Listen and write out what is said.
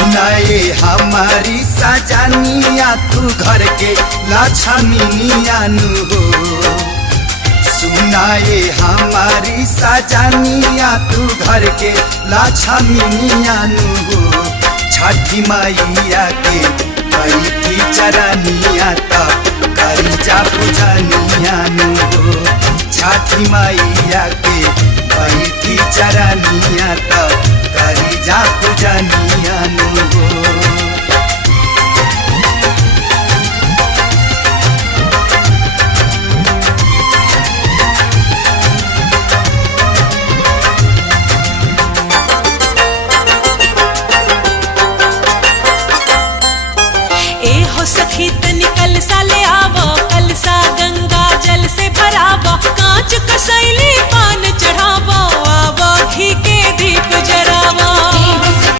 सुनाए हमारी सजनिया तू घर के लक्ष्मीनिया नु हो। सुनाए हमारी सजनिया तू घर के लक्ष्मीनिया नु हो। छठी मैया के बैठी चरनिया त करी जा पूजनिया नु हो। छठी मैया के बैठी चरनिया त करी जा